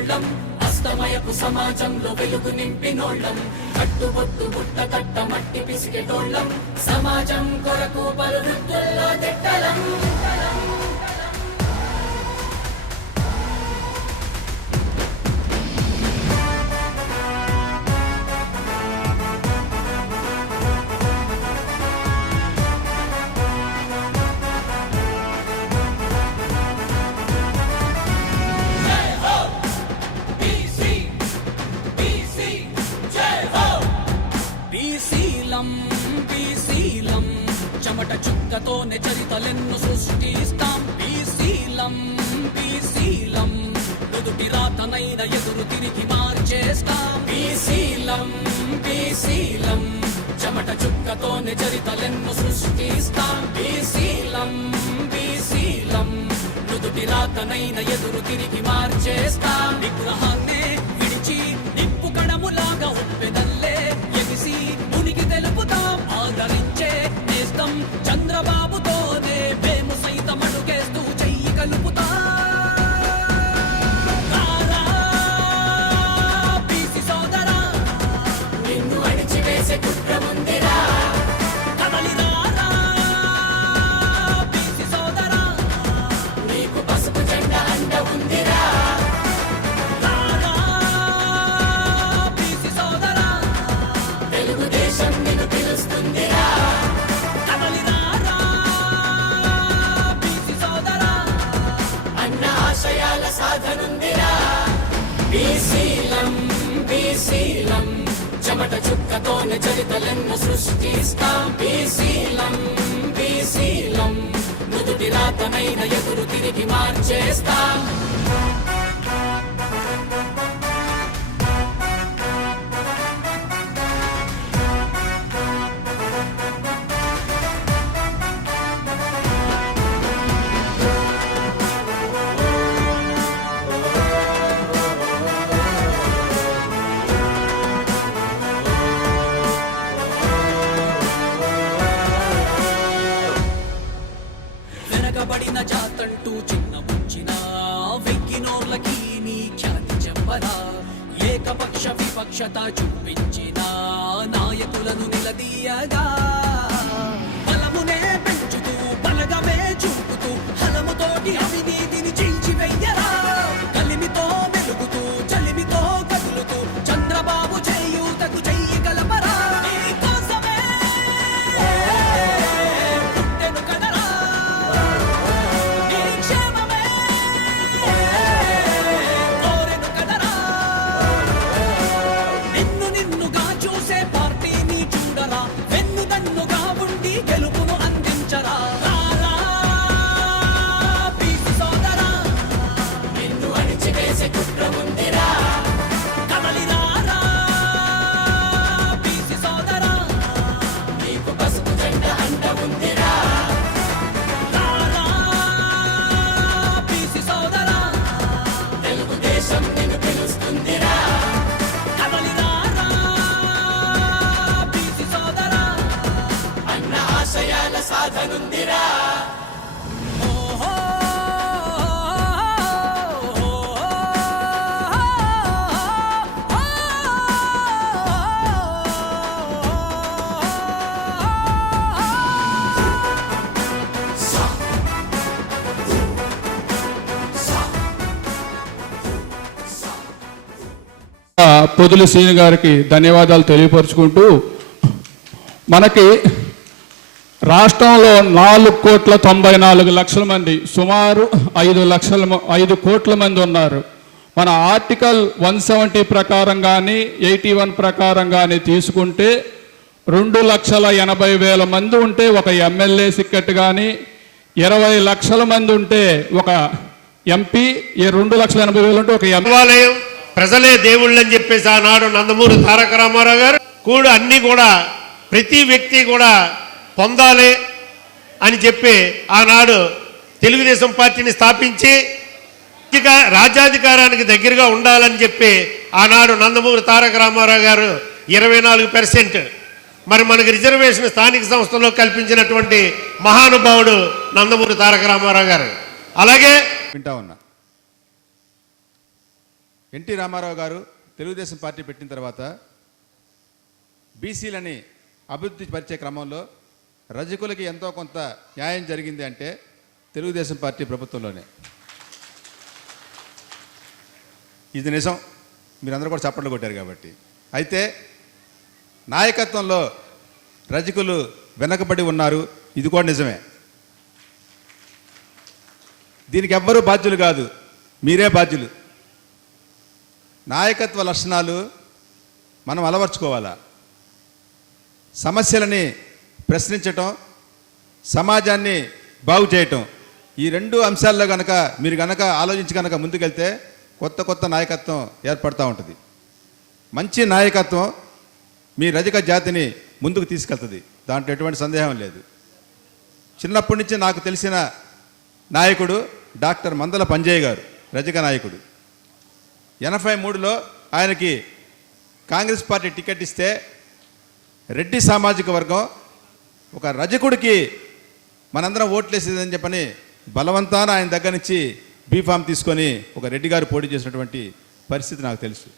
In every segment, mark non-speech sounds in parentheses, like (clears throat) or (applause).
నింపినోళ్ళం అస్తమయపు సమాజంలో వెలుగు నింపినోళ్ళం కట్టుబొట్టు బుట్ట కట్ట మట్టి పిసికెటోళ్ళం సమాజం కొరకు పలు వృత్తుల్లో తిట్టలం. శీలం బీసీలం చెమట చుక్కతోనే చరితలెన్ను సృష్టిస్తాం. బీసీలం బీసీలం నుదుటి రాతనైన ఎదురు తిరిగి మార్చేస్తాం. విగ్రహాన్నే చెమట చుక్కతోనే చరితలెన్ను సృష్టిస్తాం. బీసీలం బీసీలం. నుదుటి రాతమైన ఎదురు తిరిగి మార్చేస్తాం. జాతంటూ చిన్న ముంచిన వెక్కినోర్లకి నీ ఖ్యాతి చెప్పరా ఏకపక్ష విపక్షత చూపించిన నాయకులను నిలదీయగా. బలమునే పెంచుతూ బలగమే చూపుతూ హలముతోటి అవినీతిని పొదులు శ్రీని గారికి ధన్యవాదాలు తెలియపరుచుకుంటూ మనకి రాష్ట్రంలో నాలుగు కోట్ల తొంభై నాలుగు లక్షల మంది సుమారు ఐదు లక్షల ఐదు కోట్ల మంది ఉన్నారు. మన ఆర్టికల్ వన్ సెవెంటీ ప్రకారం కానీ ఎయిటీ వన్ ప్రకారం కానీ తీసుకుంటే రెండు లక్షల ఎనభై వేల మంది ఉంటే ఒక ఎమ్మెల్యే సిక్కెట్ కానీ ఇరవై లక్షల మంది ఉంటే ఒక ఎంపీ ఈ రెండు లక్షల ఎనభై వేలు ఉంటే ఒక ఎంపీ ప్రజలే దేవుళ్ళని చెప్పేసి ఆనాడు నందమూరి తారక రామారావు గారు కూడా అన్ని కూడా ప్రతి వ్యక్తి కూడా పొందాలి అని చెప్పి ఆనాడు తెలుగుదేశం పార్టీని స్థాపించి ఇక రాజ్యాధికారానికి దగ్గరగా ఉండాలని చెప్పి ఆనాడు నందమూరి తారక రామారావు గారు ఇరవై నాలుగు మరి మనకి రిజర్వేషన్ స్థానిక సంస్థల్లో కల్పించినటువంటి మహానుభావుడు నందమూరి తారక రామారావు గారు. అలాగే వింటా ఉన్నా. ఎన్టీ రామారావు గారు తెలుగుదేశం పార్టీ పెట్టిన తర్వాత బీసీలని అభివృద్ధి పరిచే క్రమంలో రజకులకి ఎంతో కొంత న్యాయం జరిగింది అంటే తెలుగుదేశం పార్టీ ప్రభుత్వంలోనే. ఇది నిజం. మీరందరూ కూడా చప్పట్లు కొట్టారు కాబట్టి. అయితే నాయకత్వంలో రజకులు వెనకబడి ఉన్నారు. ఇది కూడా నిజమే. దీనికి ఎవ్వరూ బాధ్యులు కాదు. మీరే బాధ్యులు. నాయకత్వ లక్షణాలు మనం అలవర్చుకోవాలా? సమస్యలని ప్రశ్నించటం సమాజాన్ని బాగు చేయటం. ఈ రెండు అంశాల్లో కనుక మీరు కనుక ఆలోచించి కనుక ముందుకెళ్తే కొత్త కొత్త నాయకత్వం ఏర్పడుతూ ఉంటుంది. మంచి నాయకత్వం మీ రజక జాతిని ముందుకు తీసుకెళ్తుంది. దాంట్లో ఎటువంటి సందేహం లేదు. చిన్నప్పటి నుంచి నాకు తెలిసిన నాయకుడు డాక్టర్ మందల పంజయ్ గారు రజక నాయకుడు. ఎనభై మూడులో ఆయనకి కాంగ్రెస్ పార్టీ టికెట్ ఇస్తే రెడ్డి సామాజిక వర్గం ఒక రజకుడికి మనందరం ఓట్లేసేదని చెప్పని బలవంతాన ఆయన దగ్గర నుంచి బీఫామ్ తీసుకొని ఒక రెడ్డి గారు పోటీ చేసినటువంటి పరిస్థితి నాకు తెలుసు.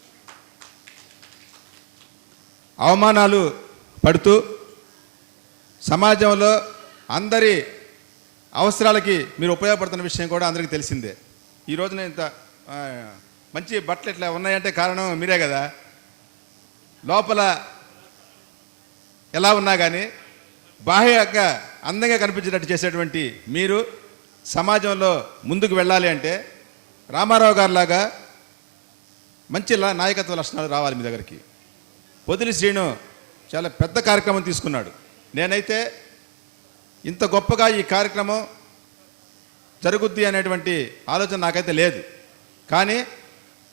అవమానాలు పడుతూ సమాజంలో అందరి అవసరాలకి మీరు ఉపయోగపడుతున్న విషయం కూడా అందరికీ తెలిసిందే. ఈ రోజున ఇంత మంచి బట్టలు ఇట్లా ఉన్నాయంటే కారణం మీరే కదా. లోపల ఎలా ఉన్నా కానీ బాహ్యంగా అందంగా కనిపించినట్టు చేసేటువంటి మీరు సమాజంలో ముందుకు వెళ్ళాలి అంటే రామారావు గారిలాగా మంచి నాయకత్వ లక్షణాలు రావాలి మీ దగ్గరికి. పొదిలి శ్రీను చాలా పెద్ద కార్యక్రమం తీసుకున్నాడు. నేనైతే ఇంత గొప్పగా ఈ కార్యక్రమం జరుగుద్ది అనేటువంటి ఆలోచన నాకైతే లేదు. కానీ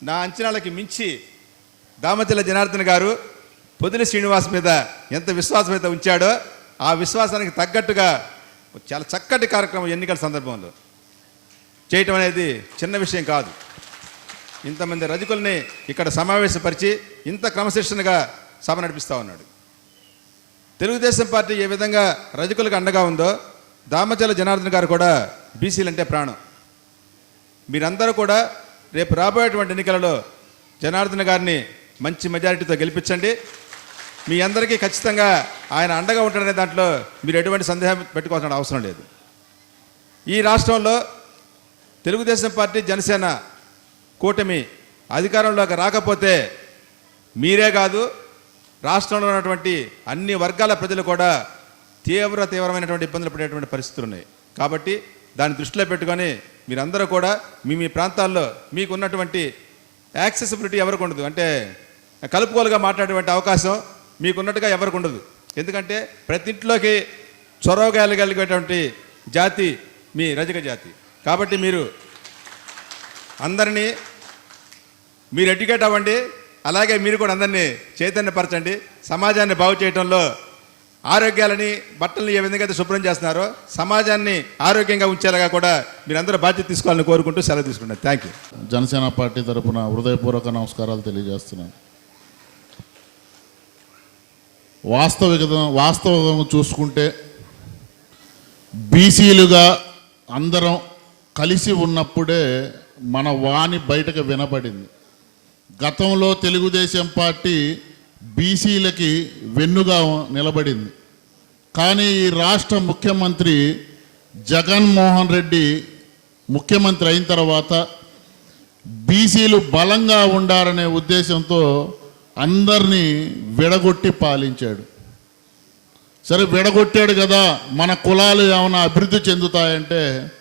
నా అంచనాలకి మించి దామచల జనార్దన్ గారు పొదిలి శ్రీనివాస్ మీద ఎంత విశ్వాసం అయితే ఉంచాడో ఆ విశ్వాసానికి తగ్గట్టుగా చాలా చక్కటి కార్యక్రమం ఎన్నికల సందర్భంలో చేయటం అనేది చిన్న విషయం కాదు. ఇంతమంది రజకుల్ని ఇక్కడ సమావేశపరిచి ఇంత క్రమశిక్షణగా సభ నడిపిస్తూ ఉన్నాడు. తెలుగుదేశం పార్టీ ఏ విధంగా రజకులకు అండగా ఉందో దామచల జనార్దన్ గారు కూడా బీసీలంటే ప్రాణం. మీరందరూ కూడా రేపు రాబోయేటువంటి ఎన్నికలలో జనార్దన్ గారిని మంచి మెజారిటీతో గెలిపించండి. మీ అందరికీ ఖచ్చితంగా ఆయన అండగా ఉంటాడనే దాంట్లో మీరు ఎటువంటి సందేహం పెట్టుకోవాల్సిన అవసరం లేదు. ఈ రాష్ట్రంలో తెలుగుదేశం పార్టీ జనసేన కూటమి అధికారంలోకి రాకపోతే మీరే కాదు రాష్ట్రంలో ఉన్నటువంటి అన్ని వర్గాల ప్రజలు కూడా తీవ్ర తీవ్రమైనటువంటి ఇబ్బందులు పడేటువంటి పరిస్థితులు ఉన్నాయి. కాబట్టి దాన్ని దృష్టిలో పెట్టుకొని మీరందరూ కూడా మీ మీ ప్రాంతాల్లో మీకు ఉన్నటువంటి యాక్సెసిబిలిటీ ఎవరికి ఉండదు. అంటే కలుపుకోలుగా మాట్లాడేటువంటి అవకాశం మీకున్నట్టుగా ఎవరికి ఉండదు. ఎందుకంటే ప్రతి ఇంట్లోకి చొరవగలిగేటువంటి జాతి మీ రజక జాతి. కాబట్టి మీరు అందరినీ మీరు ఎడ్యుకేట్ అవ్వండి. అలాగే మీరు కూడా అందరినీ చైతన్యపరచండి. సమాజాన్ని బాగు చేయడంలో ఆరోగ్యాలని బట్టల్ని ఏ విధంగా అయితే శుభ్రం చేస్తున్నారో సమాజాన్ని ఆరోగ్యంగా ఉంచేలాగా కూడా మీరందరూ బాధ్యత తీసుకోవాలని కోరుకుంటూ సెలవు తీసుకున్నారు థ్యాంక్ యూ జనసేన పార్టీ తరపున హృదయపూర్వక నమస్కారాలు తెలియజేస్తున్నాను. వాస్తవికత వాస్తవం చూసుకుంటే బీసీలుగా అందరం కలిసి ఉన్నప్పుడే మన వాణి బయటకు వినపడింది. గతంలో తెలుగుదేశం పార్టీ బీసీలకి వెన్నుగా నిలబడింది. కానీ ఈ రాష్ట్ర ముఖ్యమంత్రి జగన్మోహన్ రెడ్డి ముఖ్యమంత్రి అయిన తర్వాత బీసీలు బలంగా ఉండాలనే ఉద్దేశంతో అందరినీ విడగొట్టి పాలించాడు. సరే విడగొట్టాడు కదా మన కులాలు ఏమైనా అభివృద్ధి చెందుతాయంటే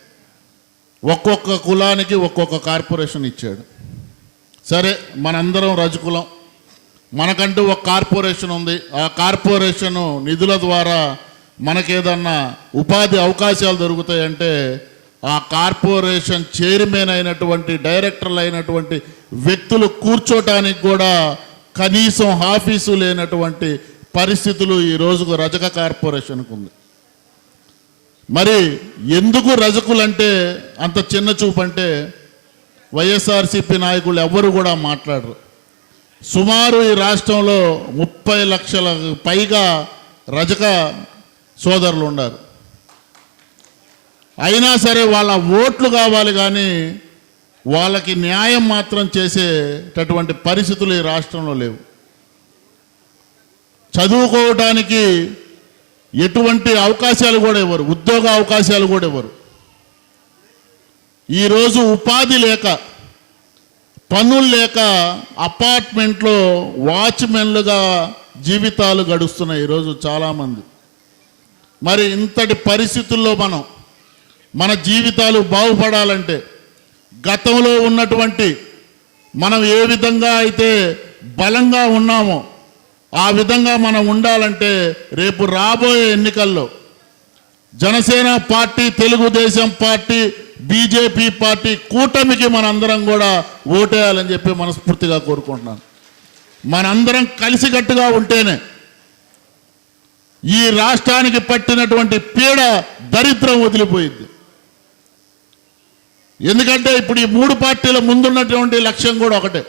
ఒక్కొక్క కులానికి ఒక్కొక్క కార్పొరేషన్ ఇచ్చాడు. సరే మనందరం రజకులం మనకంటూ ఒక కార్పొరేషన్ ఉంది. ఆ కార్పొరేషన్ నిధుల ద్వారా మనకేదన్నా ఉపాధి అవకాశాలు దొరుకుతాయంటే ఆ కార్పొరేషన్ చైర్మన్ అయినటువంటి డైరెక్టర్లు అయినటువంటి వ్యక్తులు కూర్చోటానికి కూడా కనీసం ఆఫీసు లేనటువంటి పరిస్థితులు ఈ రోజుకు రజక కార్పొరేషన్కు ఉంది. మరి ఎందుకు రజకులంటే అంత చిన్న చూపు అంటే వైఎస్ఆర్సీపీ నాయకులు ఎవ్వరు కూడా మాట్లాడరు. సుమారు ఈ రాష్ట్రంలో ముప్పై లక్షల పైగా రజక సోదరులు ఉన్నారు. అయినా సరే వాళ్ళ ఓట్లు కావాలి కానీ వాళ్ళకి న్యాయం మాత్రం చేసేటటువంటి పరిస్థితులు ఈ రాష్ట్రంలో లేవు. చదువుకోవటానికి ఎటువంటి అవకాశాలు కూడా ఇవ్వరు ఉద్యోగ అవకాశాలు కూడా ఇవ్వరు. ఈరోజు ఉపాధి లేక పనులు లేక అపార్ట్మెంట్లో వాచ్మెన్లుగా జీవితాలు గడుస్తున్నాయి ఈరోజు చాలామంది. మరి ఇంతటి పరిస్థితుల్లో మనం మన జీవితాలు బాగుపడాలంటే గతంలో ఉన్నటువంటి మనం ఏ విధంగా అయితే బలంగా ఉన్నామో ఆ విధంగా మనం ఉండాలంటే రేపు రాబోయే ఎన్నికల్లో Janasena party Telugu Desam party BJP party కూటమికి మనందరం కూడా ఓటేయాలని చెప్పి మనస్ఫూర్తిగా కోరుకుంటున్నాను. మనందరం కలిసికట్టుగా ఉంటేనే ఈ రాష్ట్రానికి పట్టినటువంటి పీడ దరిద్రం వదిలిపోయింది. ఎందుకంటే ఇప్పుడు ఈ మూడు పార్టీల ముందున్నటువంటి లక్ష్యం కూడా ఒకటే.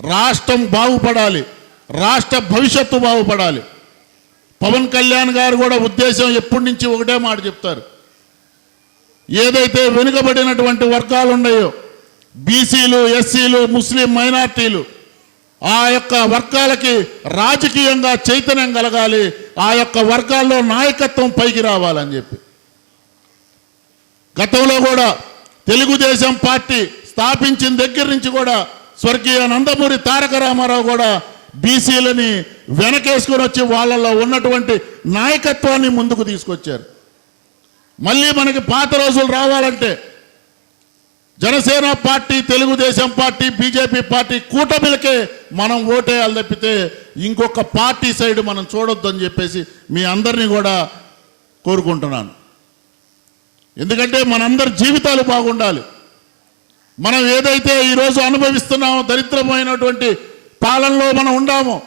రాష్ట్రం బాగుపడాలి రాష్ట్ర భవిష్యత్తు బాగుపడాలి. పవన్ కళ్యాణ్ గారు కూడా ఉద్దేశం ఎప్పటి నుంచి ఒకటే మాట చెప్తారు. ఏదైతే వెనుకబడినటువంటి వర్గాలు ఉన్నాయో బీసీలు ఎస్సీలు ముస్లిం మైనార్టీలు ఆ యొక్క వర్గాలకి రాజకీయంగా చైతన్యం కలగాలి ఆ యొక్క వర్గాల్లో నాయకత్వం పైకి రావాలని చెప్పి. గతంలో కూడా తెలుగుదేశం పార్టీ స్థాపించిన దగ్గర నుంచి కూడా స్వర్గీయ నందమూరి తారక రామారావు కూడా బీసీలని వెనకేసుకొని వచ్చి వాళ్ళలో ఉన్నటువంటి నాయకత్వాన్ని ముందుకు తీసుకొచ్చారు. మళ్ళీ మనకి పాత రోజులు రావాలంటే Janasena party Telugu Desam party BJP party కూటమిలకే మనం ఓటేయాలి తప్పితే ఇంకొక పార్టీ సైడ్ మనం చూడొద్దని చెప్పేసి మీ అందరినీ కూడా కోరుకుంటున్నాను. ఎందుకంటే మనందరి జీవితాలు బాగుండాలి. మనం ఏదైతే ఈరోజు అనుభవిస్తున్నామో దరిద్రమైనటువంటి పాలనలో మనం ఉండామో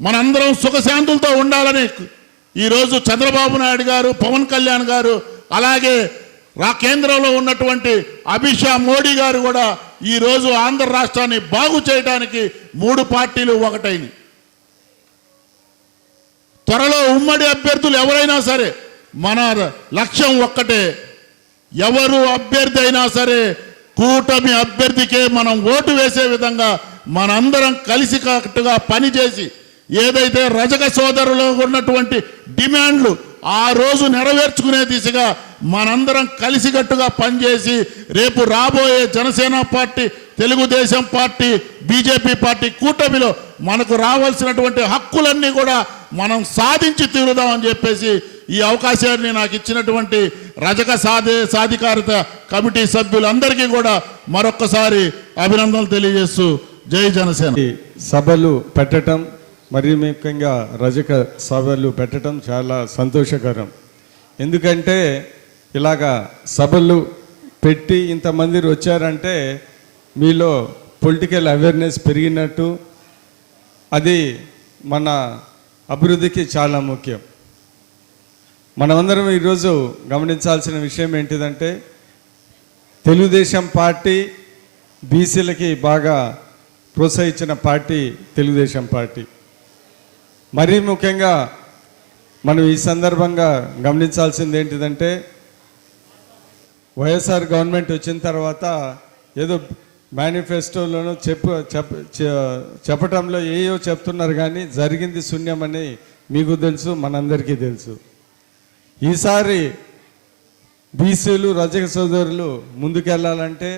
మనందరం సుఖశాంతులతో ఉండాలని ఈరోజు చంద్రబాబు నాయుడు గారు పవన్ కళ్యాణ్ గారు అలాగే రా కేంద్రంలో ఉన్నటువంటి అమిత్ షా మోడీ గారు కూడా ఈరోజు ఆంధ్ర రాష్ట్రాన్ని బాగు చేయడానికి మూడు పార్టీలు ఒకటైంది త్వరలో ఉమ్మడి అభ్యర్థులు ఎవరైనా సరే మన లక్ష్యం ఒక్కటే ఎవరు అభ్యర్థి అయినా సరే కూటమి అభ్యర్థికే మనం ఓటు వేసే విధంగా మనందరం కలిసి కట్టుగా పనిచేసి ఏదైతే రజక సోదరులో ఉన్నటువంటి డిమాండ్లు ఆ రోజు నెరవేర్చుకునే దిశగా మనందరం కలిసికట్టుగా పనిచేసి రేపు రాబోయే Janasena party Telugu Desam party BJP party కూటమిలో మనకు రావాల్సినటువంటి హక్కులన్నీ కూడా మనం సాధించి తీరుదామని చెప్పేసి ఈ అవకాశాన్ని నాకు ఇచ్చినటువంటి రజక సాధే సాధికారత కమిటీ సభ్యులందరికీ కూడా మరొక్కసారి అభినందనలు తెలియజేస్తూ జై జనసేన. సభలు పెట్టటం మరి ముఖ్యంగా రజక సభలు పెట్టడం చాలా సంతోషకరం. ఎందుకంటే ఇలాగా సభలు పెట్టి ఇంతమంది వచ్చారంటే మీలో పొలిటికల్ అవేర్నెస్ పెరిగినట్టు అది మన అభివృద్ధికి చాలా ముఖ్యం. మనమందరం ఈరోజు గమనించాల్సిన విషయం ఏంటిదంటే తెలుగుదేశం పార్టీ బీసీలకి బాగా ప్రోత్సహించిన పార్టీ తెలుగుదేశం పార్టీ. మరీ ముఖ్యంగా మనం ఈ సందర్భంగా గమనించాల్సింది ఏంటిదంటే వైఎస్ఆర్ గవర్నమెంట్ వచ్చిన తర్వాత ఏదో మేనిఫెస్టోలోనూ చెప్పు చెప్ప చెప్పటంలో ఏయో చెప్తున్నారు కానీ జరిగింది శూన్యమని మీకు తెలుసు మనందరికీ తెలుసు. ఈసారి బీసీలు రజక సోదరులు ముందుకెళ్ళాలంటే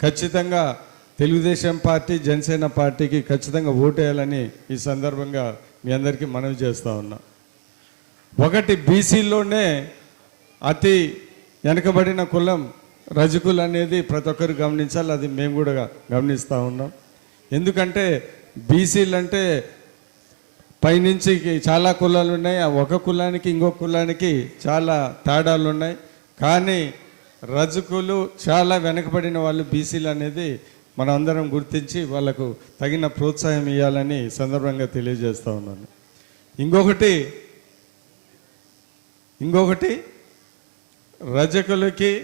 ఖచ్చితంగా తెలుగుదేశం పార్టీ జనసేన పార్టీకి ఖచ్చితంగా ఓటేయాలని ఈ సందర్భంగా మీ అందరికీ మనవి చేస్తూ ఉన్నా. ఒకటి బీసీలోనే అతి వెనకబడిన కులం రజకులు అనేది ప్రతి ఒక్కరు గమనించాలి అది మేము కూడా గమనిస్తూ ఉన్నాం. ఎందుకంటే బీసీలు అంటే పైనుంచి చాలా కులాలు ఉన్నాయి ఆ ఒక కులానికి ఇంకో కులానికి చాలా తేడాలు ఉన్నాయి కానీ రజకులు చాలా వెనకబడిన వాళ్ళు బీసీలు అనేది మనందరం గుర్తించి వాళ్ళకు తగిన ప్రోత్సాహం ఇవ్వాలని సందర్భంగా తెలియజేస్తా ఉన్నాను. ఇంకొకటి ఇంకొకటి రజకులకి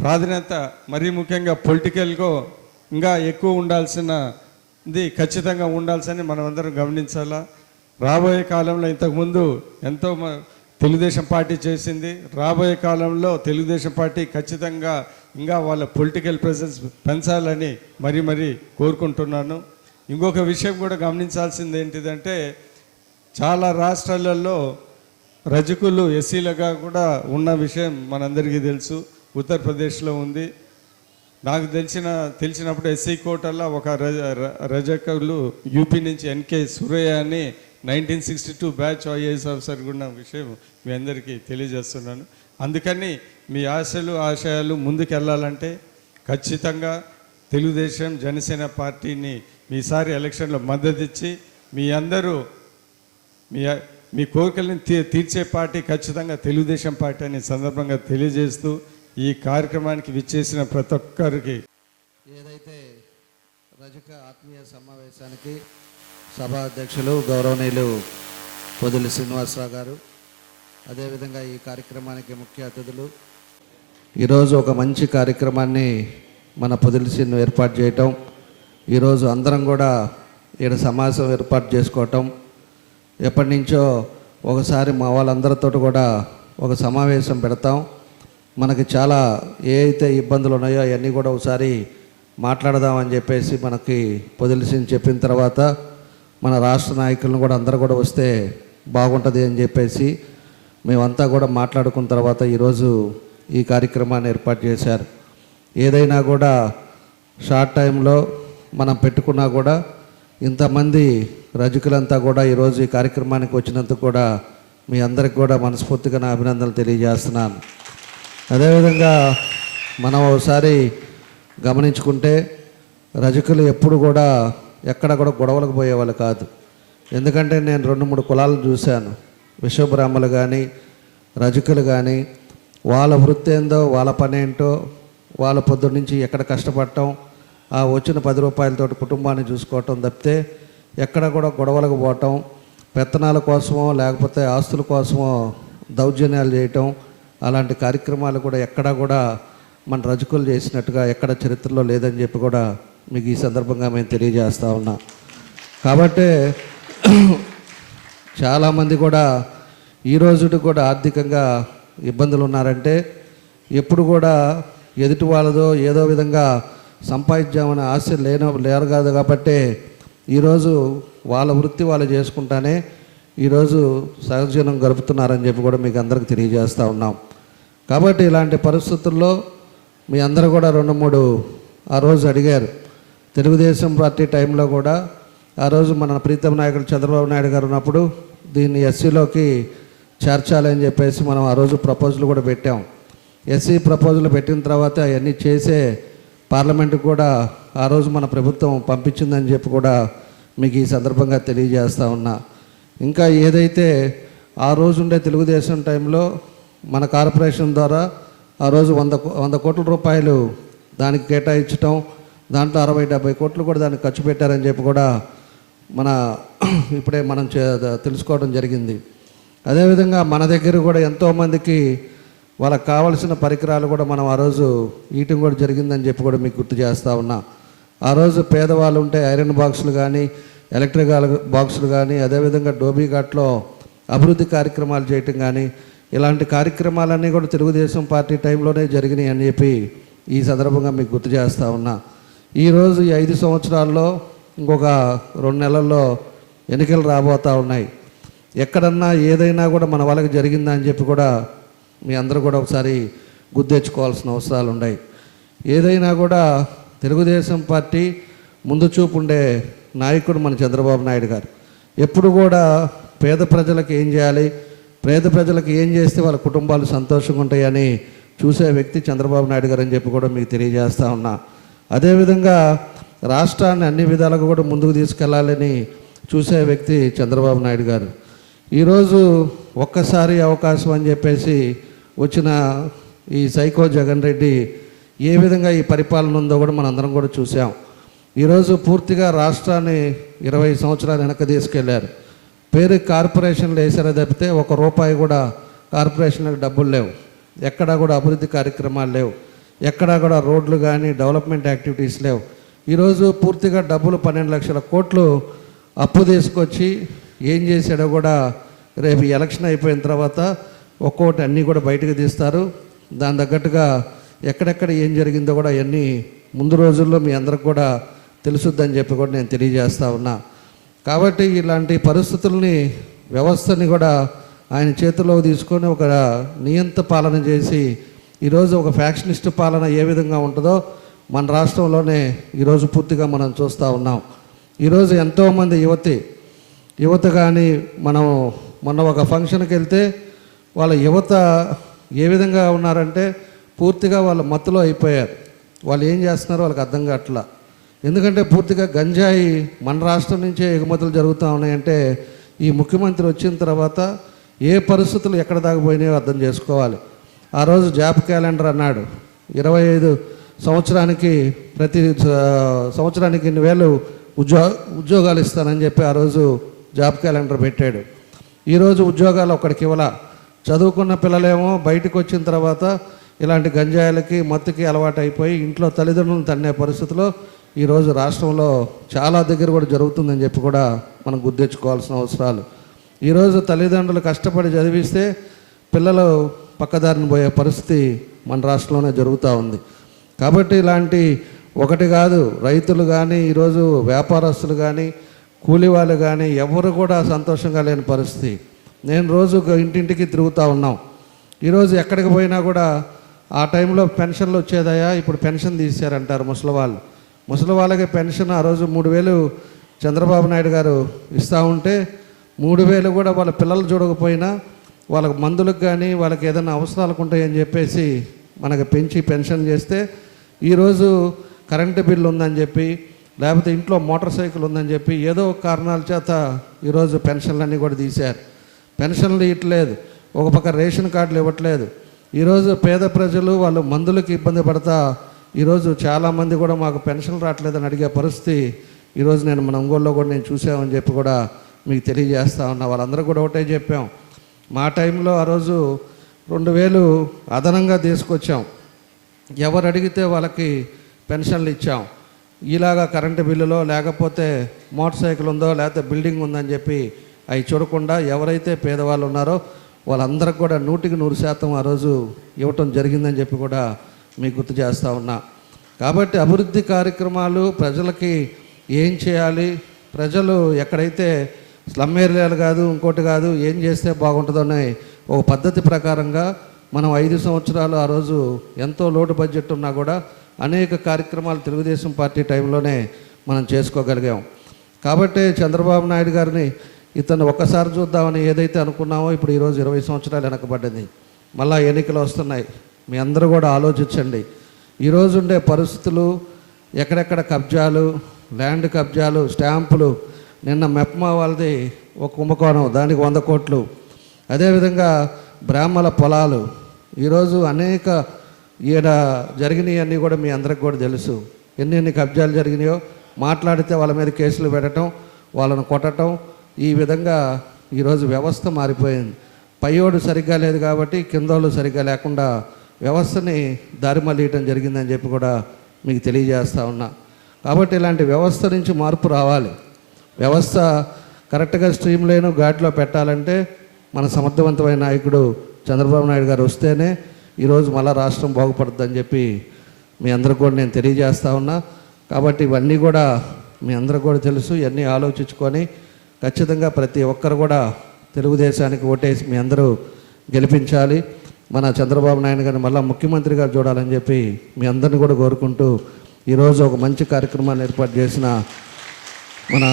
ప్రాధాన్యత మరీ ముఖ్యంగా పొలిటికల్గా ఇంకా ఎక్కువ ఉండాల్సినది ఖచ్చితంగా ఉండాల్సిన మనం అందరం గమనించాలా? రాబోయే కాలంలో ఇంతకుముందు ఎంతో మ- తెలుగుదేశం పార్టీ చేసింది. రాబోయే కాలంలో తెలుగుదేశం పార్టీ ఖచ్చితంగా ఇంకా వాళ్ళ పొలిటికల్ ప్రెసెన్స్ పెంచాలని మరీ మరీ కోరుకుంటున్నాను. ఇంకొక విషయం కూడా గమనించాల్సింది ఏంటిదంటే చాలా రాష్ట్రాలలో రజకులు ఎస్సీలుగా కూడా ఉన్న విషయం మనందరికీ తెలుసు. ఉత్తరప్రదేశ్లో ఉంది. నాకు తెలిసిన తెలిసినప్పుడు ఎస్సీ కోటల్లో ఒక రజ ర- రజకులు యూపీ నుంచి ఎన్కే సురయ్య అని nineteen sixty two batch IAS officer ఉన్న విషయం మీ అందరికీ తెలియజేస్తున్నాను. అందుకని మీ ఆశలు ఆశయాలు ముందుకెళ్ళాలంటే ఖచ్చితంగా తెలుగుదేశం జనసేన పార్టీని మీసారి ఎలక్షన్లో మద్దతు ఇచ్చి మీ అందరూ మీ మీ కోరికలను తీ తీర్చే పార్టీ ఖచ్చితంగా తెలుగుదేశం పార్టీ అనే సందర్భంగా తెలియజేస్తూ ఈ కార్యక్రమానికి విచ్చేసిన ప్రతి ఒక్కరికి ఏదైతే రజక ఆత్మీయ సమావేశానికి సభా అధ్యక్షులు గౌరవనీయులు పొదులు శ్రీనివాసరావు గారు అదేవిధంగా ఈ కార్యక్రమానికి ముఖ్య అతిథులు ఈరోజు ఒక మంచి కార్యక్రమాన్ని మన పొదిలి ఏర్పాటు చేయటం ఈరోజు అందరం కూడా ఈడ సమావేశం ఏర్పాటు చేసుకోవటం ఎప్పటి నుంచో ఒకసారి మా వాళ్ళందరితో కూడా ఒక సమావేశం పెడతాం. మనకి చాలా ఏ అయితే ఇబ్బందులు ఉన్నాయో అవన్నీ కూడా ఒకసారి మాట్లాడదామని చెప్పేసి మనకి పొదిలిసిని చెప్పిన తర్వాత మన రాష్ట్ర నాయకులను కూడా అందరూ కూడా వస్తే బాగుంటుంది అని చెప్పేసి మేమంతా కూడా మాట్లాడుకున్న తర్వాత ఈరోజు ఈ కార్యక్రమాన్ని ఏర్పాటు చేశారు. ఏదైనా కూడా షార్ట్ టైంలో మనం పెట్టుకున్నా కూడా ఇంతమంది రజకులంతా కూడా ఈరోజు ఈ కార్యక్రమానికి వచ్చినందుకు కూడా మీ అందరికి కూడా మనస్ఫూర్తిగా నా అభినందనలు తెలియజేస్తున్నాను. అదేవిధంగా మనం ఒకసారి గమనించుకుంటే రజకులు ఎప్పుడు కూడా ఎక్కడ కూడా గొడవలకు పోయేవాళ్ళు కాదు. ఎందుకంటే నేను రెండు మూడు కులాలు చూశాను. విశ్వబ్రాహ్మలు కానీ రజకులు కానీ వాళ్ళ వృత్తి ఏందో వాళ్ళ పని ఏంటో వాళ్ళ పొద్దున్న నుంచి ఎక్కడ కష్టపడటం ఆ వచ్చిన పది రూపాయలతోటి కుటుంబాన్ని చూసుకోవటం తప్పితే ఎక్కడ కూడా గొడవలకు పోవటం పెత్తనాల కోసమో లేకపోతే ఆస్తుల కోసమో దౌర్జన్యాలు చేయటం అలాంటి కార్యక్రమాలు కూడా ఎక్కడా కూడా మన రజకులు చేసినట్టుగా ఎక్కడ చరిత్రలో లేదని చెప్పి కూడా మీకు ఈ సందర్భంగా మేము తెలియజేస్తూ ఉన్నా. కాబట్టి (clears throat) చాలామంది కూడా ఈ రోజుకి కూడా ఆర్థికంగా ఇబ్బందులు ఉన్నారంటే ఎప్పుడు కూడా ఎదుటి వాళ్ళదో ఏదో విధంగా సంపాదించామనే ఆశ లేన లేరు కాదు కాబట్టి ఈరోజు వాళ్ళ వృత్తి వాళ్ళు చేసుకుంటానే ఈరోజు సహజీవనం గడుపుతున్నారని చెప్పి కూడా మీకు అందరికి తెలియజేస్తూ ఉన్నాం. కాబట్టి ఇలాంటి పరిస్థితుల్లో మీ అందరూ కూడా రెండు మూడు ఆ రోజు అడిగారు. తెలుగుదేశం పార్టీ టైంలో కూడా ఆ రోజు మన ప్రీతం నాయకుడు చంద్రబాబు నాయుడు గారు ఉన్నప్పుడు దీన్ని ఎస్సీలోకి చేర్చాలని చెప్పేసి మనం ఆ రోజు ప్రపోజల్ కూడా పెట్టాం. ఎస్సీ ప్రపోజల్ పెట్టిన తర్వాత అవన్నీ చేసే పార్లమెంటుకు కూడా ఆ రోజు మన ప్రభుత్వం పంపించిందని చెప్పి కూడా మీకు ఈ సందర్భంగా తెలియజేస్తా ఉన్నా. ఇంకా ఏదైతే ఆ రోజు ఉండే తెలుగుదేశం టైంలో మన కార్పొరేషన్ ద్వారా ఆ రోజు వంద వంద కోట్ల రూపాయలు దానికి కేటాయించటం దాంట్లో అరవై డెబ్బై కోట్లు కూడా దానికి ఖర్చు పెట్టారని చెప్పి కూడా మన (clears throat) ఇప్పుడే మనం చే- తెలుసుకోవడం జరిగింది. అదేవిధంగా మన దగ్గర కూడా ఎంతోమందికి వాళ్ళకి కావలసిన పరికరాలు కూడా మనం ఆ రోజు ఈయటం కూడా జరిగిందని చెప్పి కూడా మీకు గుర్తు చేస్తూ ఉన్నా. ఆ రోజు పేదవాళ్ళు ఉంటే ఐరన్ బాక్సులు కానీ ఎలక్ట్రిక్ బాక్సులు కానీ అదేవిధంగా డోబీఘాట్లో అభివృద్ధి కార్యక్రమాలు చేయటం కానీ ఇలాంటి కార్యక్రమాలన్నీ కూడా తెలుగుదేశం పార్టీ టైంలోనే జరిగినాయి అని చెప్పి ఈ సందర్భంగా మీకు గుర్తు చేస్తూ ఉన్నా. ఈరోజు ఈ ఐదు సంవత్సరాల్లో ఇంకొక రెండు నెలల్లో ఎన్నికలు రాబోతూ ఉన్నాయి. ఎక్కడన్నా ఏదైనా కూడా మన వాళ్ళకి జరిగిందా అని చెప్పి కూడా మీ అందరూ కూడా ఒకసారి గుర్తెచ్చుకోవాల్సిన అవసరాలు ఉన్నాయి ఏదైనా కూడా తెలుగుదేశం పార్టీ ముందు చూపు ఉండే నాయకుడు మన చంద్రబాబు నాయుడు గారు. ఎప్పుడు కూడా పేద ప్రజలకు ఏం చేయాలి పేద ప్రజలకు ఏం చేస్తే వాళ్ళ కుటుంబాలు సంతోషంగా ఉంటాయని చూసే వ్యక్తి చంద్రబాబు నాయుడు గారు అని చెప్పి కూడా మీకు తెలియజేస్తా ఉన్నా. అదేవిధంగా రాష్ట్రాన్ని అన్ని విధాలుగా కూడా ముందుకు తీసుకెళ్ళాలని చూసే వ్యక్తి చంద్రబాబు నాయుడు గారు. ఈరోజు ఒక్కసారి అవకాశం అని చెప్పేసి వచ్చిన ఈ సైకో జగన్ రెడ్డి ఏ విధంగా ఈ పరిపాలన ఉందో కూడా మనం అందరం కూడా చూసాం ఈరోజు పూర్తిగా రాష్ట్రాన్ని ఇరవై సంవత్సరాలు వెనక తీసుకెళ్ళారు. పేరు కార్పొరేషన్లు వేసారో తప్పితే ఒక రూపాయి కూడా కార్పొరేషన్లకు డబ్బులు లేవు. ఎక్కడా కూడా అభివృద్ధి కార్యక్రమాలు లేవు. ఎక్కడా కూడా రోడ్లు కానీ డెవలప్మెంట్ యాక్టివిటీస్ లేవు. ఈరోజు పూర్తిగా డబ్బులు పన్నెండు లక్షల కోట్లు అప్పు తీసుకొచ్చి ఏం చేశాడో కూడా రేపు ఎలక్షన్ అయిపోయిన తర్వాత ఒక్కొక్కటి అన్నీ కూడా బయటకు తీస్తారు. దాని తగ్గట్టుగా ఎక్కడెక్కడ ఏం జరిగిందో కూడా అవన్నీ ముందు రోజుల్లో మీ అందరికి కూడా తెలుసుద్దని చెప్పి కూడా నేను తెలియజేస్తా ఉన్నా. కాబట్టి ఇలాంటి పరిస్థితుల్ని వ్యవస్థని కూడా ఆయన చేతిలో తీసుకొని ఒక నియంత పాలన చేసి ఈరోజు ఒక ఫ్యాక్షనిస్ట్ పాలన ఏ విధంగా ఉంటుందో మన రాష్ట్రంలోనే ఈరోజు పూర్తిగా మనం చూస్తూ ఉన్నాం. ఈరోజు ఎంతోమంది యువతి యువత కానీ మనం మొన్న ఒక ఫంక్షన్కి వెళ్తే వాళ్ళ యువత ఏ విధంగా ఉన్నారంటే పూర్తిగా వాళ్ళ మత్తులో అయిపోయారు. వాళ్ళు ఏం చేస్తున్నారో వాళ్ళకి అర్థం కావట్లా. ఎందుకంటే పూర్తిగా గంజాయి మన రాష్ట్రం నుంచే ఎగుమతులు జరుగుతూ ఉన్నాయంటే ఈ ముఖ్యమంత్రి వచ్చిన తర్వాత ఏ పరిస్థితులు ఎక్కడ దాకా పోయినాయో అర్థం చేసుకోవాలి. ఆ రోజు జాబ్ క్యాలెండర్ అన్నాడు. ఇరవై ఐదు సంవత్సరానికి ప్రతి సంవత్సరానికి ఇన్ని వేలు ఉద్యో ఉద్యోగాలు ఇస్తానని చెప్పి ఆ రోజు జాబ్ క్యాలెండర్ పెట్టాడు. ఈరోజు ఉద్యోగాలు ఒక్కడికి ఇవ్వాల. చదువుకున్న పిల్లలేమో బయటకు వచ్చిన తర్వాత ఇలాంటి గంజాయిలకి మత్తుకి అలవాటు అయిపోయి ఇంట్లో తల్లిదండ్రులను తన్నే పరిస్థితిలో ఈరోజు రాష్ట్రంలో చాలా దగ్గర కూడా జరుగుతుందని చెప్పి కూడా మనం గుర్తించుకోవాల్సిన అవసరాలు. ఈరోజు తల్లిదండ్రులు కష్టపడి చదివిస్తే పిల్లలు పక్కదారిని పోయే పరిస్థితి మన రాష్ట్రంలోనే జరుగుతూ ఉంది. కాబట్టి ఇలాంటి ఒకటి కాదు రైతులు కానీ ఈరోజు వ్యాపారస్తులు కానీ కూలి వాళ్ళు కానీ ఎవరు కూడా సంతోషంగా లేని పరిస్థితి. నేను రోజు ఇంటింటికి తిరుగుతూ ఉన్నాం. ఈరోజు ఎక్కడికి పోయినా కూడా ఆ టైంలో పెన్షన్లు వచ్చేదయా ఇప్పుడు పెన్షన్ తీశారంటారు ముసలి వాళ్ళు ముసలి వాళ్ళకి పెన్షన్ ఆ రోజు మూడు వేలు చంద్రబాబు నాయుడు గారు ఇస్తూ ఉంటే మూడు వేలు కూడా వాళ్ళ పిల్లలు చూడకపోయినా వాళ్ళకి మందులకు కానీ వాళ్ళకి ఏదైనా అవసరాలకు ఉంటాయని చెప్పేసి మనకు పెంచి పెన్షన్ చేస్తే ఈరోజు కరెంటు బిల్లు ఉందని చెప్పి లేకపోతే ఇంట్లో మోటార్ సైకిల్ ఉందని చెప్పి ఏదో కారణాల చేత ఈరోజు పెన్షన్లన్నీ కూడా తీశారు. పెన్షన్లు ఇవ్వట్లేదు. ఒక పక్క రేషన్ కార్డులు ఇవ్వట్లేదు. ఈరోజు పేద ప్రజలు వాళ్ళు మందులకు ఇబ్బంది పడతా ఈరోజు చాలామంది కూడా మాకు పెన్షన్ రావట్లేదని అడిగే పరిస్థితి ఈరోజు నేను మన ఒంగోలులో కూడా నేను చూసామని చెప్పి కూడా మీకు తెలియజేస్తా ఉన్నా. వాళ్ళందరూ కూడా ఒకటే చెప్పాం. మా టైంలో ఆ రోజు రెండు వేలు అదనంగా తీసుకొచ్చాం. ఎవరు అడిగితే వాళ్ళకి పెన్షన్లు ఇచ్చాం. ఇలాగా కరెంటు బిల్లులో లేకపోతే మోటార్ సైకిల్ ఉందో లేకపోతే బిల్డింగ్ ఉందని చెప్పి అవి చూడకుండా ఎవరైతే పేదవాళ్ళు ఉన్నారో వాళ్ళందరికి కూడా నూటికి నూరు శాతం ఆ రోజు ఇవ్వటం జరిగిందని చెప్పి కూడా మీకు గుర్తు చేస్తూ ఉన్నా. కాబట్టి అభివృద్ధి కార్యక్రమాలు ప్రజలకి ఏం చేయాలి? ప్రజలు ఎక్కడైతే స్లమ్ ఏరియాలు కాదు ఇంకోటి కాదు ఏం చేస్తే బాగుంటుందో అనే ఒక పద్ధతి ప్రకారంగా మనం ఐదు సంవత్సరాలు ఆ రోజు ఎంతో లోటు బడ్జెట్ ఉన్నా కూడా అనేక కార్యక్రమాలు తెలుగుదేశం పార్టీ టైంలోనే మనం చేసుకోగలిగాం. కాబట్టి చంద్రబాబు నాయుడు గారిని ఇతను ఒక్కసారి చూద్దామని ఏదైతే అనుకున్నామో ఇప్పుడు ఈరోజు ఇరవై సంవత్సరాలు వెనకబడ్డది మళ్ళా ఎన్నికలు వస్తున్నాయి. మీ అందరూ కూడా ఆలోచించండి. ఈరోజు ఉండే పరిస్థితులు ఎక్కడెక్కడ కబ్జాలు ల్యాండ్ కబ్జాలు స్టాంపులు నిన్న మెప్మా వాళ్ళది ఒక కుంభకోణం దానికి వంద కోట్లు. అదేవిధంగా బ్రాహ్మల పొలాలు. ఈరోజు అనేక ఈడ జరిగినవన్నీ కూడా మీ అందరికి కూడా తెలుసు. ఎన్ని ఎన్ని కబ్జాలు జరిగినాయో మాట్లాడితే వాళ్ళ మీద కేసులు పెట్టడం వాళ్ళను కొట్టడం ఈ విధంగా ఈరోజు వ్యవస్థ మారిపోయింది. పైయోడు సరిగ్గా లేదు కాబట్టి కిందోళ్ళు సరిగ్గా లేకుండా వ్యవస్థని దారి మళ్ళీయటం జరిగిందని చెప్పి కూడా మీకు తెలియజేస్తా ఉన్నా. కాబట్టి ఇలాంటి వ్యవస్థ నుంచి మార్పు రావాలి. వ్యవస్థ కరెక్ట్గా స్ట్రీమ్ లైన్ ఘాట్లో పెట్టాలంటే మన సమర్థవంతమైన నాయకుడు చంద్రబాబు నాయుడు గారు వస్తేనే ఈరోజు మళ్ళీ రాష్ట్రం బాగుపడుతుందని చెప్పి మీ అందరికి కూడా నేను తెలియజేస్తా ఉన్నా. కాబట్టి ఇవన్నీ కూడా మీ అందరికి కూడా తెలుసు ఇవన్నీ ఆలోచించుకొని ఖచ్చితంగా ప్రతి ఒక్కరు కూడా తెలుగుదేశానికి ఓటేసి మీ అందరూ గెలిపించాలి. మన చంద్రబాబు నాయుడు గారిని మళ్ళీ ముఖ్యమంత్రి గారు చూడాలని చెప్పి మీ అందరిని కూడా కోరుకుంటూ ఈరోజు ఒక మంచి కార్యక్రమాన్ని ఏర్పాటు చేసిన మన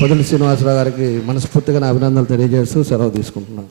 పొదిలి శ్రీనివాసరావు గారికి మనస్ఫూర్తిగా అభినందనలు తెలియజేస్తూ సెలవు తీసుకుంటున్నాను.